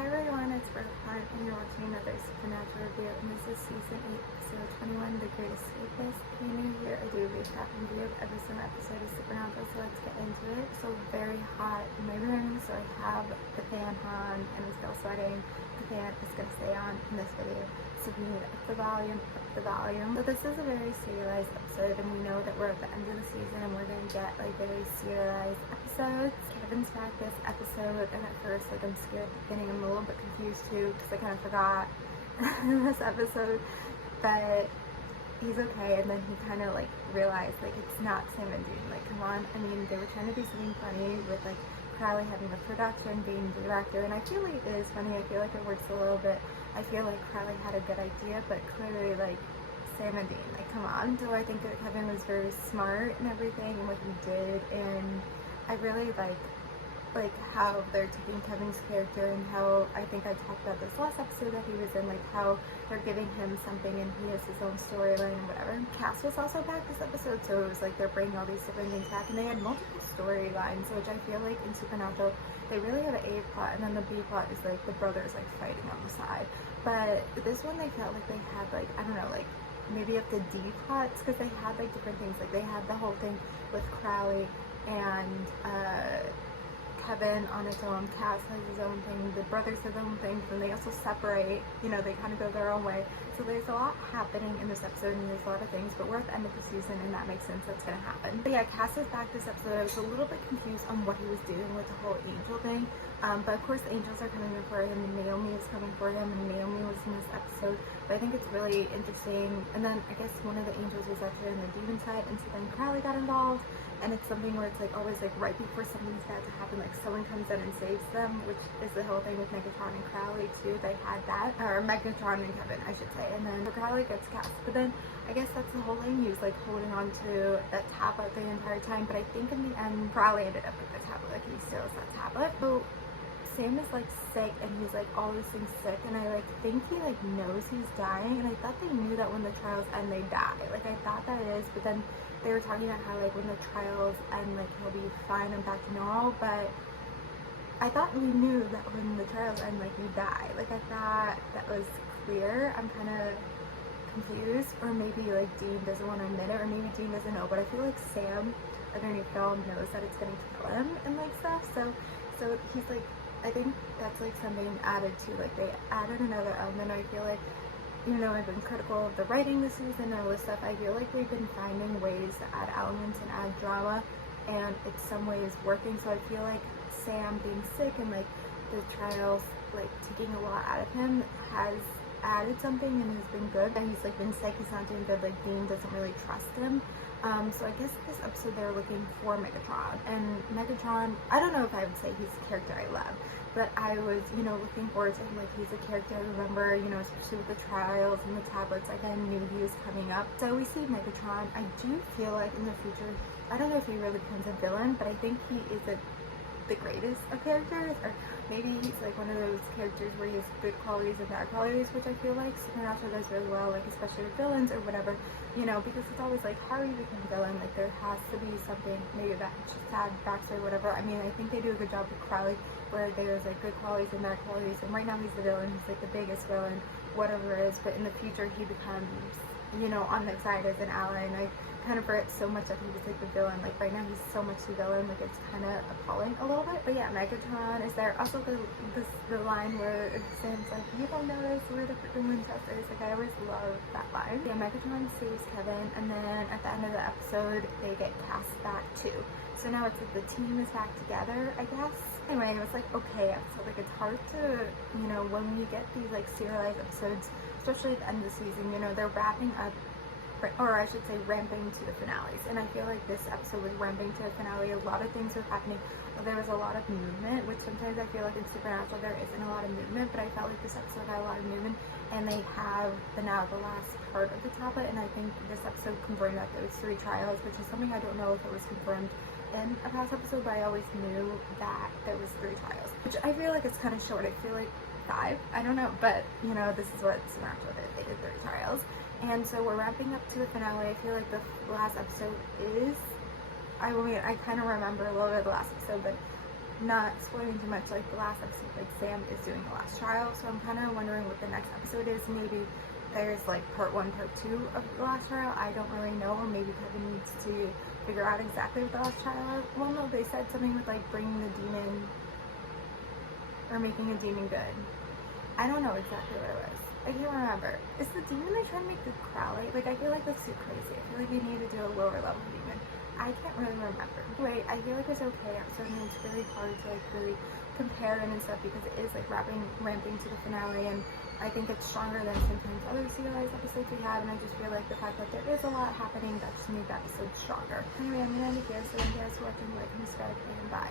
Hi everyone, it's Bernard and you're watching another Supernatural review, and this is season 8, episode 21, The Great Escapist. Beginning here, I do a recap and review of every single episode of Supernatural, so let's get into it. So very hot in my room, so I have the fan on and I'm still sweating. The fan is going to stay on in this video, so we need up the volume. So this is a very serialized episode, and we know that we're at the end of the season and we're going to get like very serialized episodes. Kevin's back this episode, and at first like I'm scared at the beginning. I'm a little bit confused too because I kind of forgot this episode, but he's okay. And then he kind of like realized like it's not Sam and Dean. Like, come on, I mean, they were trying to do something funny with like Crowley having the production, being the director, and I feel like it is funny. I feel like it works a little bit. I feel like Crowley had a good idea, but clearly like Sam and Dean, like, come on. So I think that Kevin was very smart and everything and what he did, and I really like how they're taking Kevin's character, and how I think I talked about this last episode that he was in, like how they're giving him something and he has his own storyline and whatever. Cass was also back this episode, so it was like they're bringing all these different things back, and they had multiple storylines, which I feel like in Supernatural they really have an A plot, and then the B plot is like the brothers like fighting on the side. But this one they felt like they had like, I don't know, like maybe up to D plots, because they had like different things. Like they had the whole thing with Crowley and Kevin on its own, Cass has his own thing, the brothers have their own things, and they also separate, you know, they kind of go their own way. So there's a lot happening in this episode, and there's a lot of things, but we're at the end of the season, and that makes sense, that's going to happen. But yeah, Cass is back this episode. I was a little bit confused on what he was doing with the whole angel thing, but of course the angels are coming in for him, and Naomi is coming for him, and Naomi was in this episode, but I think it's really interesting. And then I guess one of the angels was actually on the demon side, and so then Crowley got involved. And it's something where it's like always like right before something's bad to happen, like someone comes in and saves them, which is the whole thing with Megatron and Crowley too. They had that, or Megatron and Kevin, I should say. And then Crowley gets cast, but then I guess that's the whole thing. He was like holding on to that tablet the entire time, but I think in the end Crowley ended up with the tablet. Like he still has that tablet. So Sam is like sick, and he's like all these things sick, and I like think he like knows he's dying, and I thought they knew that when the trials end they die. Like I thought that it is, but then they were talking about how like when the trials end, like he'll be fine and back to normal, but I thought we knew that when the trials end, like we die. Like I thought that was clear. I'm kind of confused, or maybe like Dean doesn't want to admit it, or maybe Dean doesn't know, but I feel like Sam underneath it all knows that it's gonna kill him and like stuff. So he's like, I think that's like something added to, like they added another element. I feel like, you know, I've been critical of the writing this season and all this stuff. I feel like they've been finding ways to add elements and add drama, and it's some ways working. So I feel like Sam being sick and like the trials like taking a lot out of him has added something and has been good. And he's like been sick, he's not doing good, like Dean doesn't really trust him. So I guess this episode they're looking for Megatron, and Megatron, I don't know if I would say he's a character I love, but I was, you know, looking forward to him. Like he's a character I remember, you know, especially with the trials and the tablets, like I knew he was coming up. So we see Megatron. I do feel like in the future, I don't know if he really becomes a villain, but I think he is the greatest of characters, or maybe he's like one of those characters where he has good qualities and bad qualities, which I feel like Supernatural does really well, like especially with villains or whatever, you know, because it's always like, how do you become a villain? Like there has to be something, maybe that sad backstory or whatever. I mean, I think they do a good job with Crowley, where there's like good qualities and bad qualities, and right now he's the villain, he's like the biggest villain, whatever it is, but in the future he becomes, you know, on the side as an ally, and I kind of forget so much that he was like the villain. Like right now he's so much the villain, like it's kind of appalling a little bit. But yeah, Megatron is there. Also the line where Sam's like, you don't notice we're the Winchesters. Like I always love that line. Yeah, Megatron saves Kevin, and then at the end of the episode they get cast back too. So now it's like the team is back together, I guess. Anyway, it was like okay episode. Like it's hard to, you know, when you get these like serialized episodes, especially at the end of the season, you know, they're wrapping up, or I should say ramping to the finales, and I feel like this episode was ramping to the finale. A lot of things were happening. There was a lot of movement, which sometimes I feel like in Supernatural there isn't a lot of movement, but I felt like this episode had a lot of movement, and they have now the last part of the tablet, and I think this episode confirmed that there was 3 trials, which is something I don't know if it was confirmed in a past episode, but I always knew that there was 3 trials, which I feel like it's kind of short. I feel like 5, I don't know, but you know, this is what Supernatural did. They did 3 trials. And so we're wrapping up to the finale. I feel like the last episode is, I mean, I kind of remember a little bit of the last episode, but not spoiling too much, like the last episode, like Sam is doing the last trial, so I'm kind of wondering what the next episode is. Maybe there's like part 1, part 2 of the last trial. I don't really know, or maybe Kevin needs to figure out exactly what the last trial is. Well, no, they said something with like bringing the demon or making a demon good. I don't know exactly what it was. I can't remember. Is the demon they trying to make the Crowley? Like, I feel like that's too crazy. I feel like we need to do a lower level demon. I can't really remember. Wait, I feel like it's okay episode, and it's really hard to like really compare them and stuff because it is like ramping to the finale, and I think it's stronger than sometimes other serialized episodes we have, and I just feel like the fact that there is a lot happening that just made the episode stronger. Anyway, I'm gonna end it here, so thank you guys for watching, like, and subscribe, and bye.